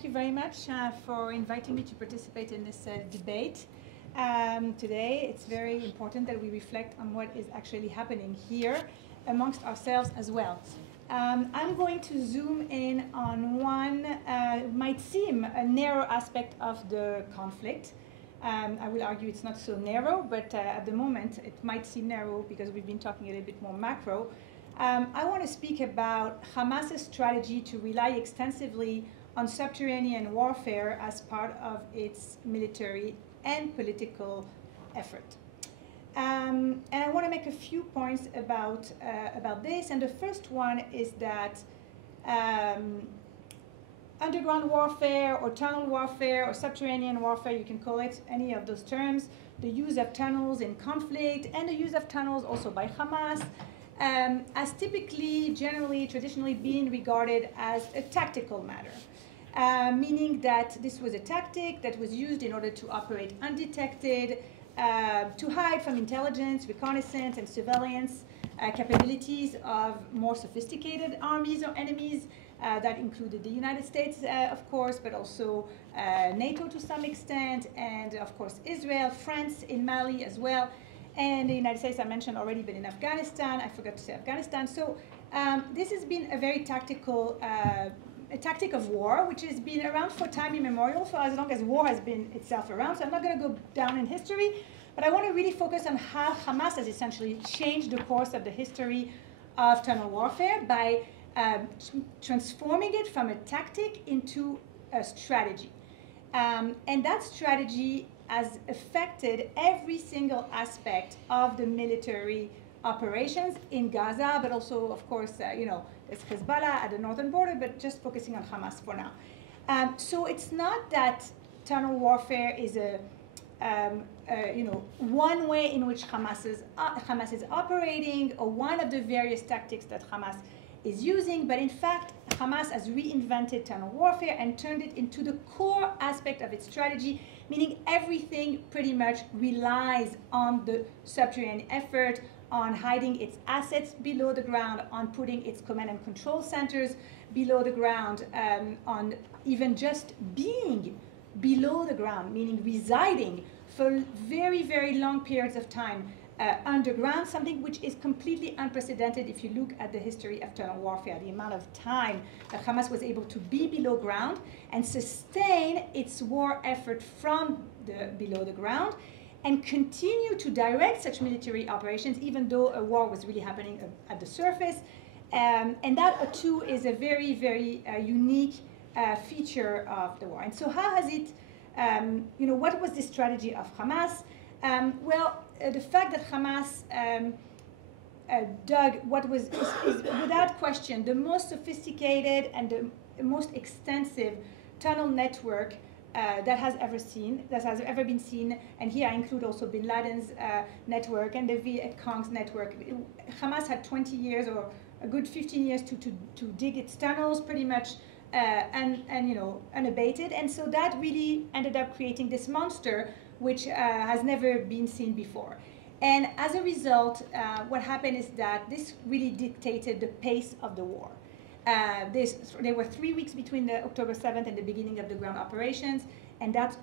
thank you very much for inviting me to participate in this debate. Today, it's very important that we reflect on what is actually happening here amongst ourselves as well. I'm going to zoom in on one, might seem a narrow aspect of the conflict. I will argue it's not so narrow, but at the moment it might seem narrow because we've been talking a little bit more macro. I want to speak about Hamas's strategy to rely extensively on subterranean warfare as part of its military and political effort. And I want to make a few points about this. And the first one is that underground warfare or tunnel warfare or subterranean warfare, you can call it any of those terms, the use of tunnels in conflict and the use of tunnels also by Hamas, has typically, generally, traditionally been regarded as a tactical matter. Meaning that this was a tactic that was used in order to operate undetected, to hide from intelligence, reconnaissance, and surveillance capabilities of more sophisticated armies or enemies. That included the United States, of course, but also NATO to some extent, and of course Israel, France in Mali as well, and the United States I mentioned already, but in Afghanistan, I forgot to say Afghanistan. So this has been a very tactical a tactic of war, which has been around for time immemorial, for as long as war has been itself around. So I'm not going to go down in history, but I want to really focus on how Hamas has essentially changed the course of the history of tunnel warfare by transforming it from a tactic into a strategy. And that strategy has affected every single aspect of the military operations in Gaza, but also, of course, you know, there's Hezbollah at the northern border, but just focusing on Hamas for now. So it's not that tunnel warfare is you know, one way in which Hamas is operating, or one of the various tactics that Hamas is using, but in fact, Hamas has reinvented tunnel warfare and turned it into the core aspect of its strategy, meaning everything pretty much relies on the subterranean effort, on hiding its assets below the ground, on putting its command and control centers below the ground, on even just being below the ground, meaning residing for very, very long periods of time underground, something which is completely unprecedented if you look at the history of tunnel warfare, the amount of time that Hamas was able to be below ground and sustain its war effort from below the ground, and continue to direct such military operations even though a war was really happening at the surface. And that too is a very, very unique feature of the war. And so how has it, you know, what was the strategy of Hamas? Well, the fact that Hamas dug what was is without question the most sophisticated and the most extensive tunnel network that has ever been seen, and here I include also Bin Laden's network and the Viet Cong's network. Hamas had 20 years or a good 15 years to dig its tunnels pretty much and you know, unabated, and so that really ended up creating this monster which has never been seen before. And as a result, what happened is that this really dictated the pace of the war. There were 3 weeks between the October 7th and the beginning of the ground operations, and that's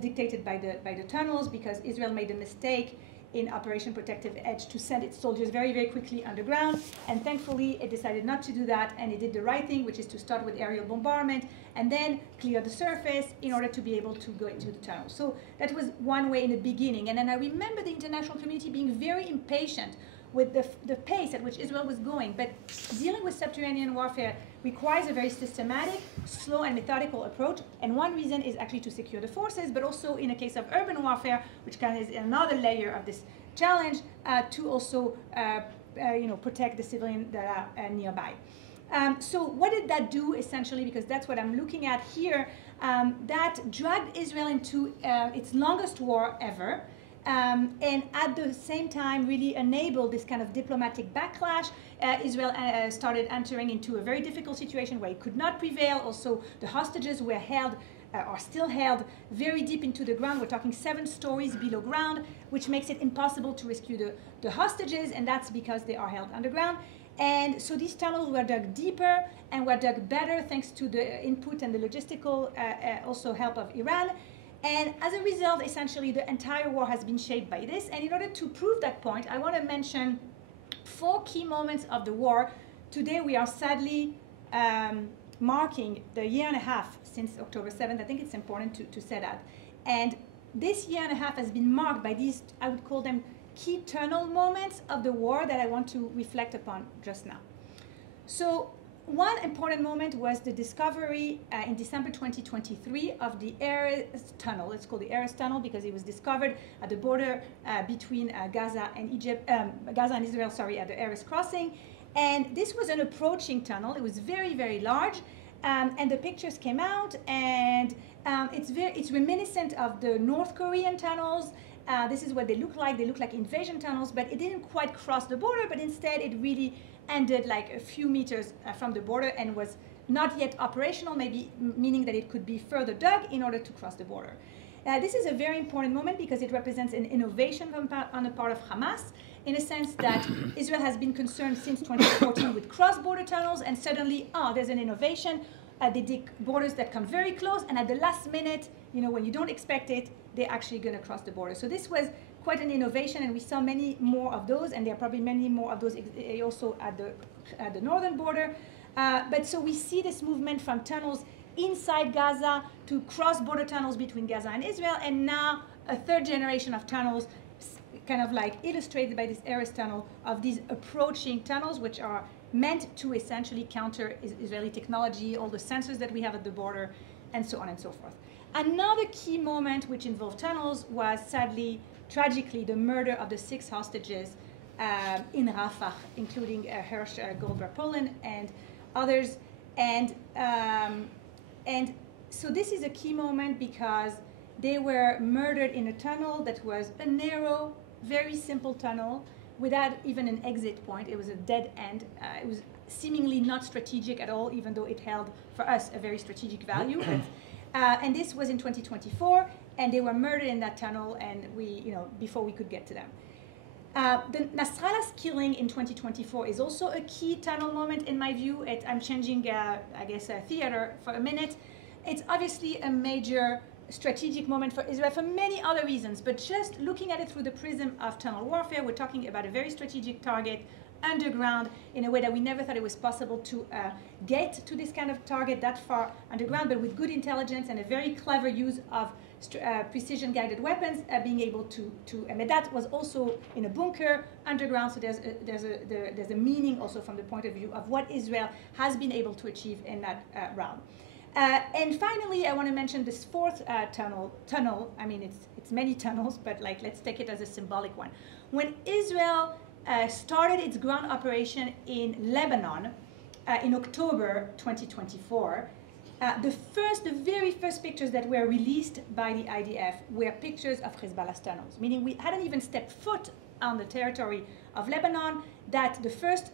dictated by the tunnels, because Israel made a mistake in Operation Protective Edge to send its soldiers very, very quickly underground, and thankfully it decided not to do that, and it did the right thing, which is to start with aerial bombardment and then clear the surface in order to be able to go into the tunnel. So that was one way in the beginning, and then I remember the international community being very impatient with the pace at which Israel was going. But dealing with subterranean warfare requires a very systematic, slow, and methodical approach. And one reason is actually to secure the forces, but also in a case of urban warfare, which kind of is another layer of this challenge, to also you know, protect the civilians that are nearby. So what did that do essentially? Because that's what I'm looking at here. That dragged Israel into its longest war ever. And at the same time really enabled this kind of diplomatic backlash. Israel started entering into a very difficult situation where it could not prevail. Also, the hostages were held, are still held very deep into the ground. We're talking 7 stories below ground, which makes it impossible to rescue the hostages, and that's because they are held underground. And so these tunnels were dug deeper and were dug better thanks to the input and the logistical also help of Iran. And as a result, essentially, the entire war has been shaped by this. And in order to prove that point, I want to mention 4 key moments of the war. Today, we are sadly marking the 1.5 years since October 7th. I think it's important to say that. And this 1.5 years has been marked by these, I would call them, key tunnel moments of the war that I want to reflect upon just now. So one important moment was the discovery in December 2023 of the Erez tunnel. It's called the Erez tunnel because it was discovered at the border between Gaza and Israel, sorry, at the Erez crossing. And this was an approaching tunnel. It was very, very large. And the pictures came out, and it's reminiscent of the North Korean tunnels. This is what they look like. They look like invasion tunnels, but it didn't quite cross the border, but instead it really ended like a few meters from the border and was not yet operational, maybe meaning that it could be further dug in order to cross the border. This is a very important moment because it represents an innovation on the part of Hamas, in a sense that Israel has been concerned since 2014 with cross-border tunnels, and suddenly, there's an innovation. They dig borders that come very close, and at the last minute, when you don't expect it, they're actually going to cross the border. So this was quite an innovation, and we saw many more of those, and there are probably many more of those also at the northern border. But so we see this movement from tunnels inside Gaza to cross-border tunnels between Gaza and Israel, and now a 3rd generation of tunnels, kind of like illustrated by this Erez tunnel, of these approaching tunnels, which are meant to essentially counter Israeli technology, all the sensors that we have at the border, and so on and so forth. Another key moment which involved tunnels was, sadly, tragically, the murder of the 6 hostages in Rafah, including Hirsch Goldberg-Polin and others. And so this is a key moment because they were murdered in a tunnel that was a narrow, very simple tunnel without even an exit point. It was a dead end. It was seemingly not strategic at all, even though it held, for us, a very strategic value. And this was in 2024, and they were murdered in that tunnel, and before we could get to them. The Nasrallah's killing in 2024 is also a key tunnel moment in my view. I'm changing, theater for a minute. It's obviously a major strategic moment for Israel for many other reasons, but just looking at it through the prism of tunnel warfare, we're talking about a very strategic target underground in a way that we never thought it was possible to get to this kind of target that far underground, but with good intelligence and a very clever use of precision guided weapons, being able to and that was also in a bunker underground. So there's a meaning also from the point of view of what Israel has been able to achieve in that round. And finally, I want to mention this 4th tunnel. I mean, it's many tunnels, but let's take it as a symbolic one. When Israel started its ground operation in Lebanon in October 2024, the very first pictures that were released by the IDF were pictures of Hezbollah's tunnels, meaning we hadn't even stepped foot on the territory of Lebanon. That the first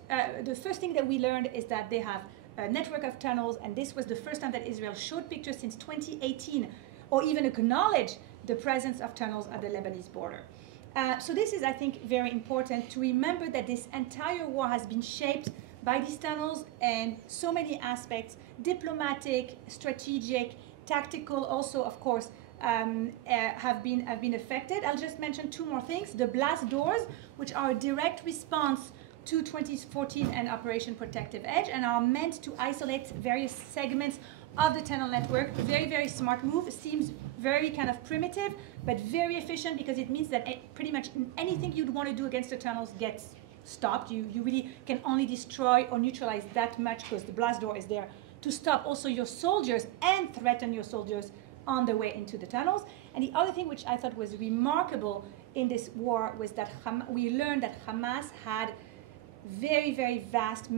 thing that we learned is that they have a network of tunnels, and this was the first time that Israel showed pictures since 2018, or even acknowledged the presence of tunnels at the Lebanese border. So this is, I think, very important to remember that this entire war has been shaped by these tunnels and so many aspects, diplomatic, strategic, tactical also, of course, have been affected. I'll just mention 2 more things. The blast doors, which are a direct response to 2014 and Operation Protective Edge, and are meant to isolate various segments of the tunnel network. Very, very smart move. It seems very kind of primitive, but very efficient, because it means that pretty much anything you'd want to do against the tunnels gets stopped. You really can only destroy or neutralize that much, because the blast door is there to stop also your soldiers and threaten your soldiers on the way into the tunnels. And the other thing which I thought was remarkable in this war was that we learned that Hamas had very, very vast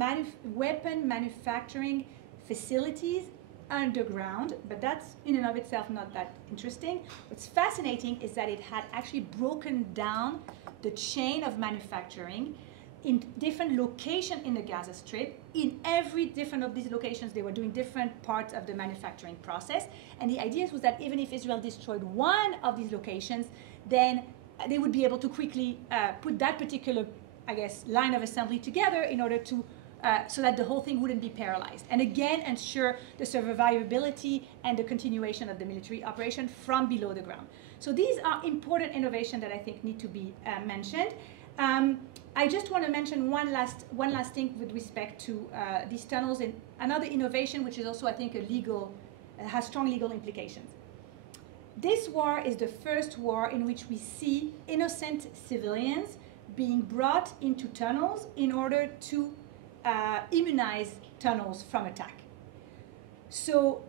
weapon manufacturing facilities underground, but that's in and of itself not that interesting. What's fascinating is that it had actually broken down the chain of manufacturing in different locations in the Gaza Strip. In every different of these locations, they were doing different parts of the manufacturing process. And the idea was that even if Israel destroyed one of these locations, then they would be able to quickly put that particular, I guess, line of assembly together in order to so that the whole thing wouldn't be paralyzed. And again, ensure the survivability and the continuation of the military operation from below the ground. So these are important innovations that I think need to be mentioned. I just want to mention one last thing with respect to these tunnels, and another innovation, which is also, I think, has strong legal implications. This war is the first war in which we see innocent civilians being brought into tunnels in order to immunize tunnels from attack. So,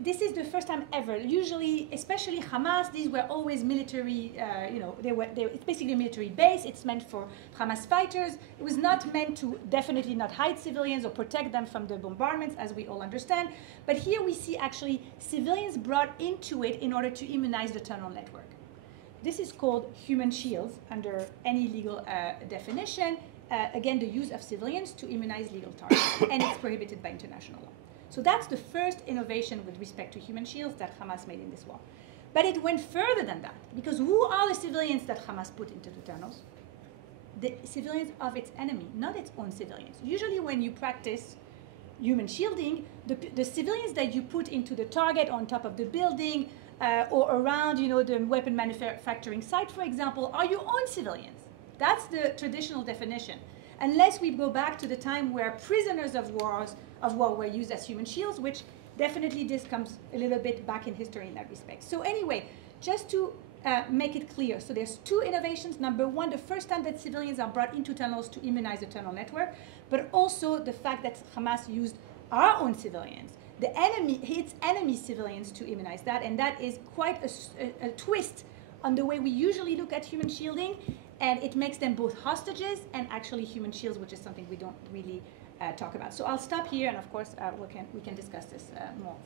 this is the first time ever. Usually, especially Hamas, these were always military, it's basically a military base. It's meant for Hamas fighters. It was not meant to definitely not hide civilians or protect them from the bombardments, as we all understand. But here we see actually civilians brought into it in order to immunize the tunnel network. This is called human shields under any legal definition. Again, the use of civilians to immunize legal targets, and it's prohibited by international law. So that's the first innovation with respect to human shields that Hamas made in this war. But it went further than that, because who are the civilians that Hamas put into the tunnels? The civilians of its enemy, not its own civilians. Usually when you practice human shielding, the civilians that you put into the target on top of the building or around, the weapon manufacturing site, for example, are your own civilians. That's the traditional definition. Unless we go back to the time where prisoners of war were used as human shields, which definitely this comes a little bit back in history in that respect. So anyway, just to make it clear, so there's two innovations. Number one, the first time that civilians are brought into tunnels to immunize the tunnel network, but also the fact that Hamas used our own civilians, its enemy civilians, to immunize that, and that is quite a twist on the way we usually look at human shielding. And it makes them both hostages and actually human shields, which is something we don't really talk about. So I'll stop here, and of course we can discuss this more.